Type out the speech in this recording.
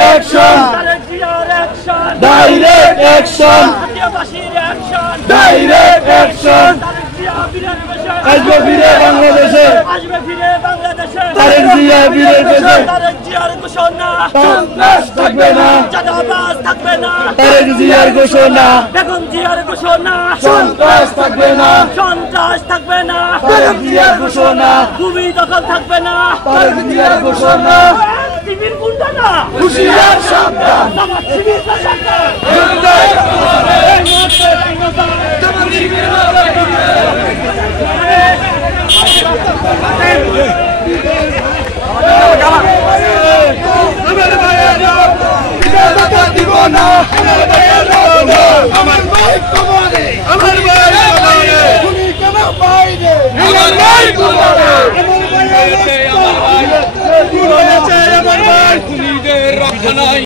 action direct action direct action আসবে ফিরে বাংলাদেশে তারেক জিয়া বীরের দেশে সন্ত্রাস থাকবে না তারেক জিয়ার ঘোষণা বেগম জিয়ার ঘোষণা সন্ত্রাস থাকবে না তারেক জিয়ার ঘোষণা ভূমি দখল থাকবে না তারেক জিয়ার ঘোষণা শিবির গুন্ডা না হুঁশিয়ার সাবধান আমার শিবির না সাবধান দিব না আমার ভাই কমানে আমার ভাই কমানে তুমি কেন বাইরে আমার ভাই কমানে আমার ভাই আমার ভাই খুনিদের রক্ষা নাই